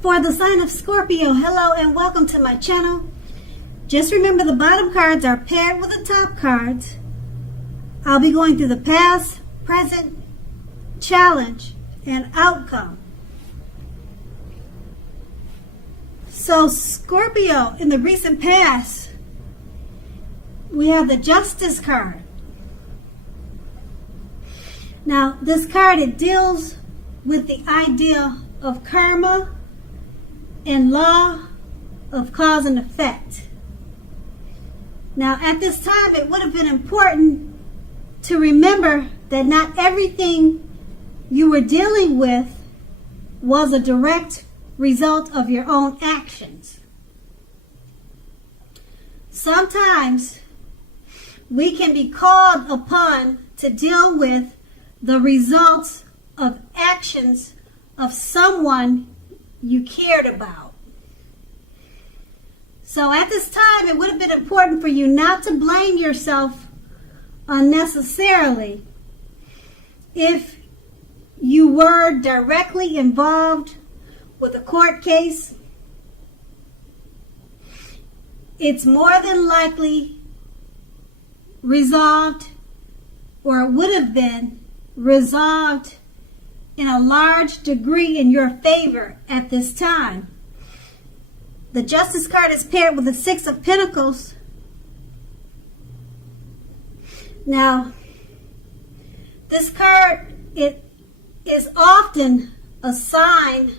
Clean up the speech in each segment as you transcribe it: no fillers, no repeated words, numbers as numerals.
For the sign of Scorpio, hello and welcome to my channel. Just remember the bottom cards are paired with the top cards. I'll be going through the past, present, challenge, and outcome. So Scorpio, in the recent past, we have the Justice card. Now, this card, it deals with the idea of karma and law of cause and effect. Now, at this time, it would have been important to remember that not everything you were dealing with was a direct result of your own actions. Sometimes we can be called upon to deal with the results of actions of someone you cared about. So at this time, it would have been important for you not to blame yourself unnecessarily if you were directly involved with a court case. It's more than likely resolved, or it would have been resolved in a large degree in your favor at this time. The Justice card is paired with the Six of Pentacles. Now, this card, it is often a sign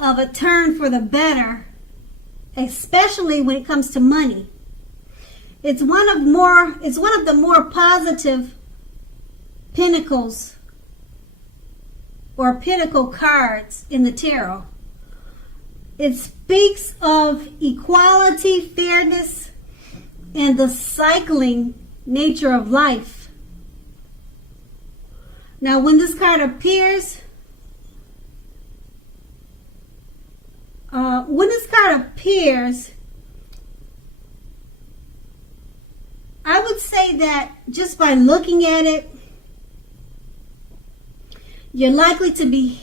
of a turn for the better, especially when it comes to money. It's one of the more positive pentacles or pinnacle cards in the tarot. It speaks of equality, fairness, and the cycling nature of life. Now, when this card appears, I would say that just by looking at it, you're likely to be,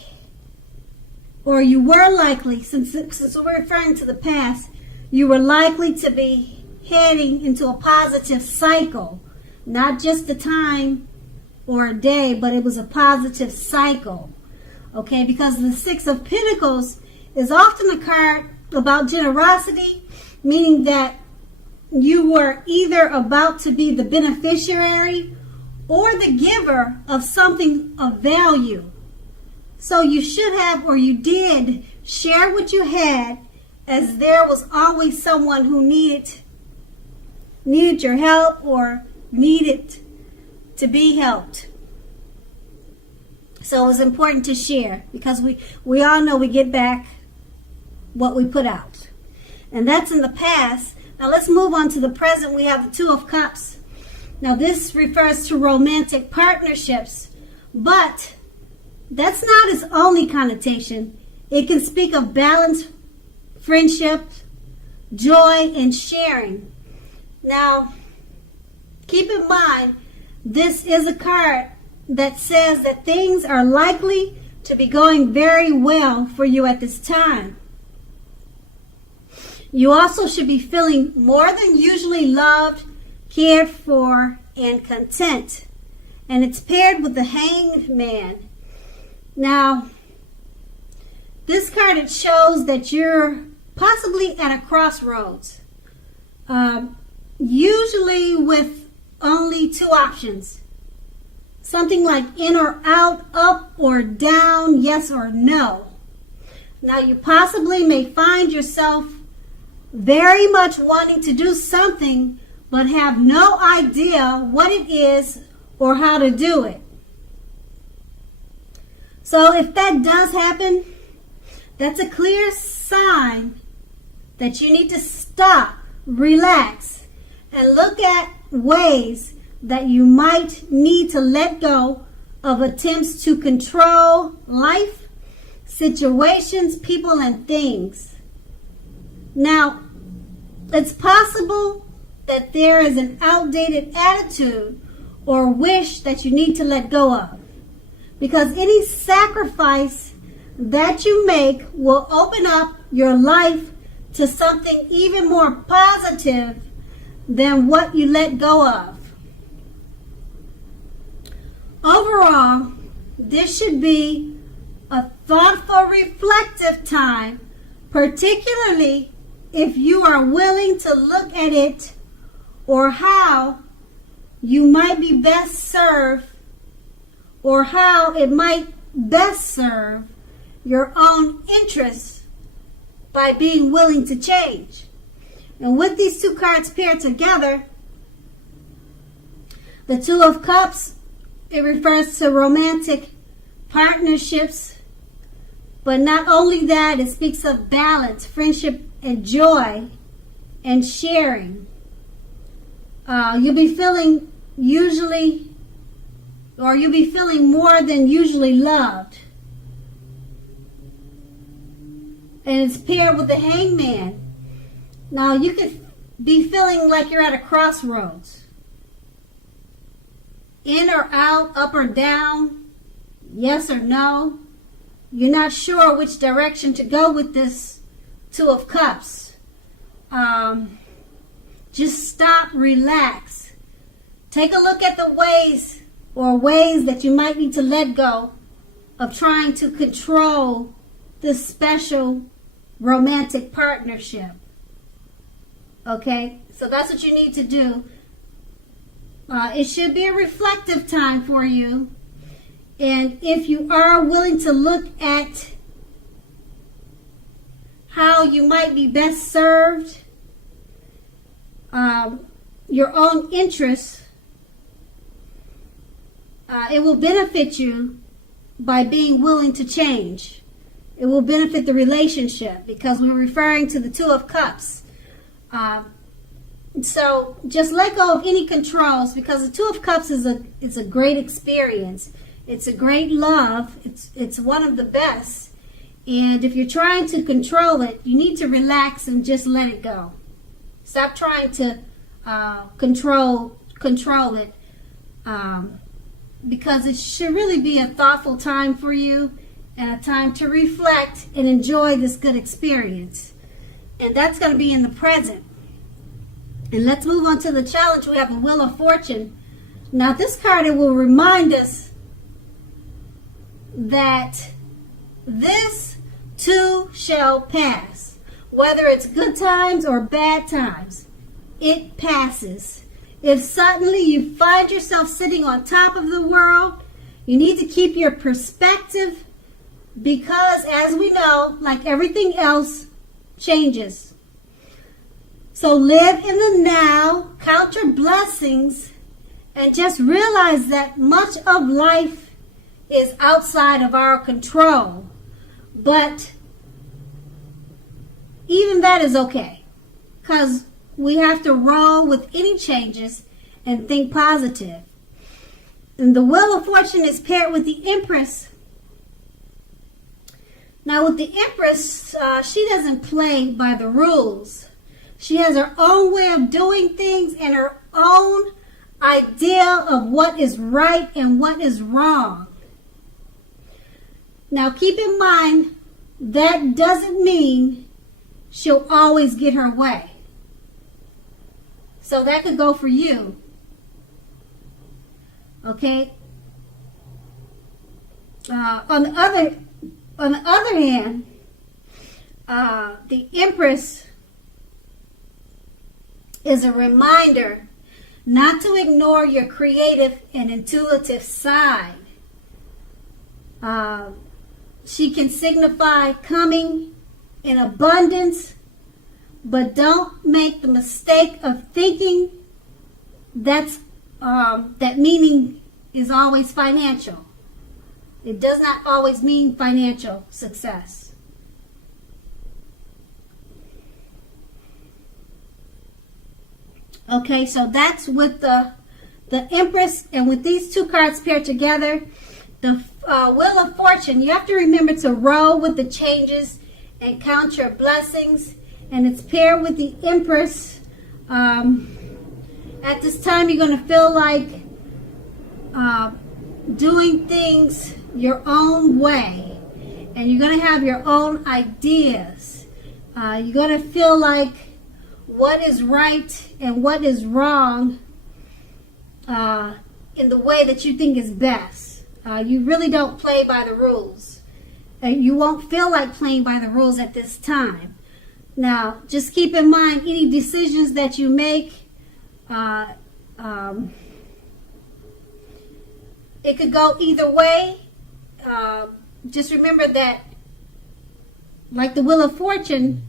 or you were likely, since we're referring to the past, you were likely to be heading into a positive cycle. Not just a time or a day, but it was a positive cycle. Okay, because the Six of Pentacles is often a card about generosity, meaning that you were either about to be the beneficiary or the giver of something of value. So you should have, or you did, share what you had, as there was always someone who needed your help or needed to be helped. So it was important to share, because we all know we get back what we put out. And that's in the past. Now let's move on to the present. We have the Two of Cups. Now this refers to romantic partnerships, but that's not its only connotation. It can speak of balance, friendship, joy, and sharing. Now, keep in mind, this is a card that says that things are likely to be going very well for you at this time. You also should be feeling more than usually loved, cared for, and content. And it's paired with the Hanged Man. Now, this card, it shows that you're possibly at a crossroads. Usually with only two options. Something like in or out, up or down, yes or no. Now, you possibly may find yourself very much wanting to do something, but have no idea what it is or how to do it. So if that does happen, that's a clear sign that you need to stop, relax, and look at ways that you might need to let go of attempts to control life, situations, people, and things. Now, it's possible that there is an outdated attitude or wish that you need to let go of, because any sacrifice that you make will open up your life to something even more positive than what you let go of. Overall, this should be a thoughtful, reflective time, particularly if you are willing to look at it or how you might be best served, or how it might best serve your own interests by being willing to change. And with these two cards paired together, the Two of Cups, it refers to romantic partnerships, but not only that, it speaks of balance, friendship, and joy, and sharing. You'll be feeling more than usually loved. And it's paired with the Hangman. Now, you could be feeling like you're at a crossroads. In or out, up or down, yes or no. You're not sure which direction to go with this Two of Cups. Just stop, relax. Take a look at the ways that you might need to let go of trying to control this special romantic partnership. Okay, so that's what you need to do. It should be a reflective time for you. And if you are willing to look at how you might be best served, your own interests, it will benefit you by being willing to change. It will benefit the relationship because we're referring to the Two of Cups. So just let go of any controls, because the Two of Cups is a great experience. It's a great love. It's one of the best. And if you're trying to control it, you need to relax and just let it go. Stop trying to control it, because it should really be a thoughtful time for you and a time to reflect and enjoy this good experience. And that's going to be in the present. And let's move on to the challenge. We have a Wheel of Fortune. Now, this card, it will remind us that this too shall pass. Whether it's good times or bad times, it passes. If suddenly you find yourself sitting on top of the world, you need to keep your perspective, because as we know, like everything else, changes. So live in the now, count your blessings, and just realize that much of life is outside of our control. But even that is okay, because we have to roll with any changes and think positive. And the Wheel of Fortune is paired with the Empress. Now with the Empress, she doesn't play by the rules. She has her own way of doing things and her own idea of what is right and what is wrong. Now keep in mind, that doesn't mean she'll always get her way. So that could go for you. Okay? On the other hand, the Empress is a reminder not to ignore your creative and intuitive side. She can signify coming in abundance, but don't make the mistake of thinking that meaning is always financial. It does not always mean financial success. Okay, so that's with the Empress, and with these two cards paired together, the Wheel of Fortune, you have to remember to roll with the changes and count your blessings. And it's paired with the Empress. At this time, you're going to feel like doing things your own way. And you're going to have your own ideas. You're going to feel like what is right and what is wrong in the way that you think is best. You really don't play by the rules. You won't feel like playing by the rules at this time. Now, just keep in mind any decisions that you make, it could go either way. Just remember that, like the Wheel of Fortune,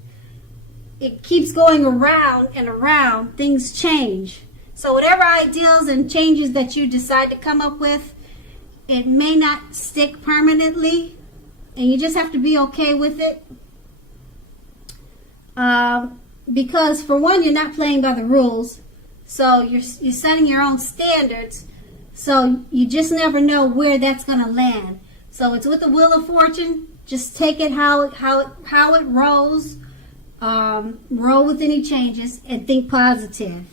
it keeps going around and around. Things change. So whatever ideas and changes that you decide to come up with, it may not stick permanently, and you just have to be okay with it. Because for one, you're not playing by the rules, so you're setting your own standards, so you just never know where that's going to land. So it's with the Wheel of Fortune. Just take it how it rolls. Roll with any changes and think positive.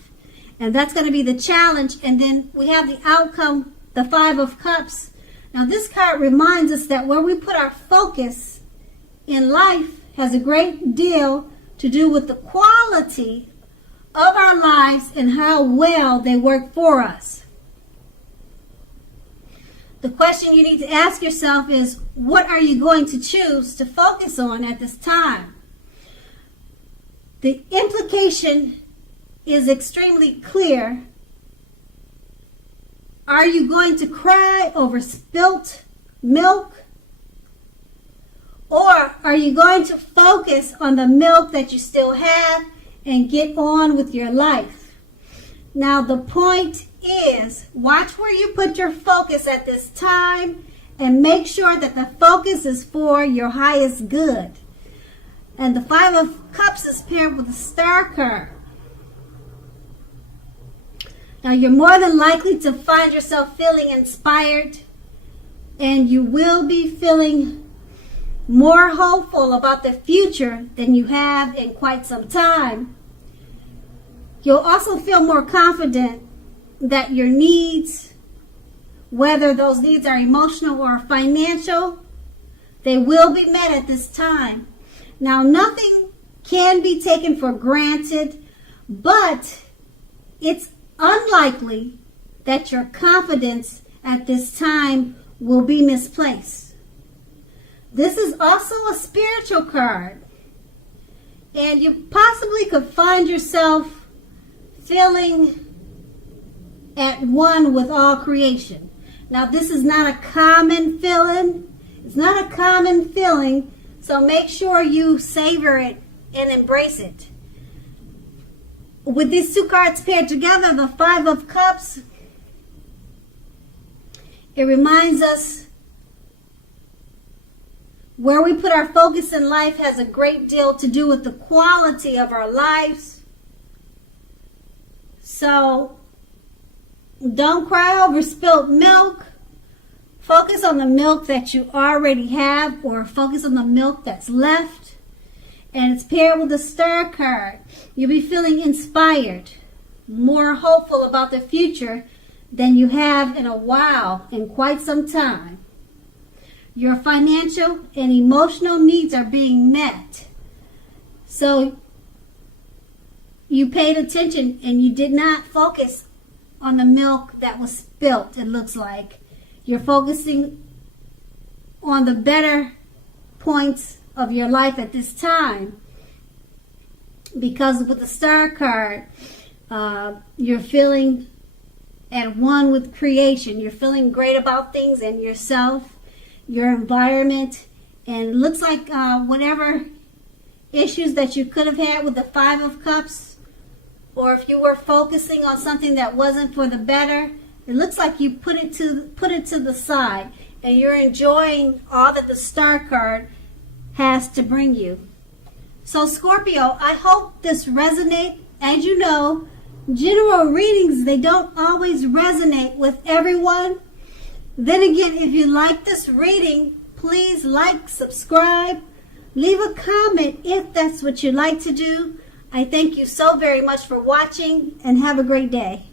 And that's going to be the challenge. And then we have the outcome, the Five of Cups. Now this card reminds us that where we put our focus in life has a great deal to do with the quality of our lives and how well they work for us. The question you need to ask yourself is, what are you going to choose to focus on at this time? The implication is extremely clear. Are you going to cry over spilt milk? Or are you going to focus on the milk that you still have and get on with your life? Now the point is, watch where you put your focus at this time and make sure that the focus is for your highest good. And the Five of Cups is paired with the Star card. Now you're more than likely to find yourself feeling inspired, and you will be feeling more hopeful about the future than you have in quite some time. You'll also feel more confident that your needs, whether those needs are emotional or financial, they will be met at this time. Now, nothing can be taken for granted, but it's unlikely that your confidence at this time will be misplaced. This is also a spiritual card, and you possibly could find yourself feeling at one with all creation. Now, this is not a common feeling. It's not a common feeling, so make sure you savor it and embrace it. With these two cards paired together, the Five of Cups, it reminds us where we put our focus in life has a great deal to do with the quality of our lives. So don't cry over spilt milk. Focus on the milk that you already have, or focus on the milk that's left. And it's paired with the Star card. You'll be feeling inspired, more hopeful about the future than you have in a while, in quite some time. Your financial and emotional needs are being met. So you paid attention and you did not focus on the milk that was spilt, it looks like. You're focusing on the better points of your life at this time. Because with the Star card, you're feeling at one with creation. You're feeling great about things and yourself, your environment, and it looks like whatever issues that you could have had with the Five of Cups, or if you were focusing on something that wasn't for the better, it looks like you put it to the side, and you're enjoying all that the Star card has to bring you. So Scorpio, I hope this resonates. As you know, general readings, they don't always resonate with everyone. Then again, if you like this reading, please like, subscribe, leave a comment if that's what you like to do. I thank you so very much for watching, and have a great day.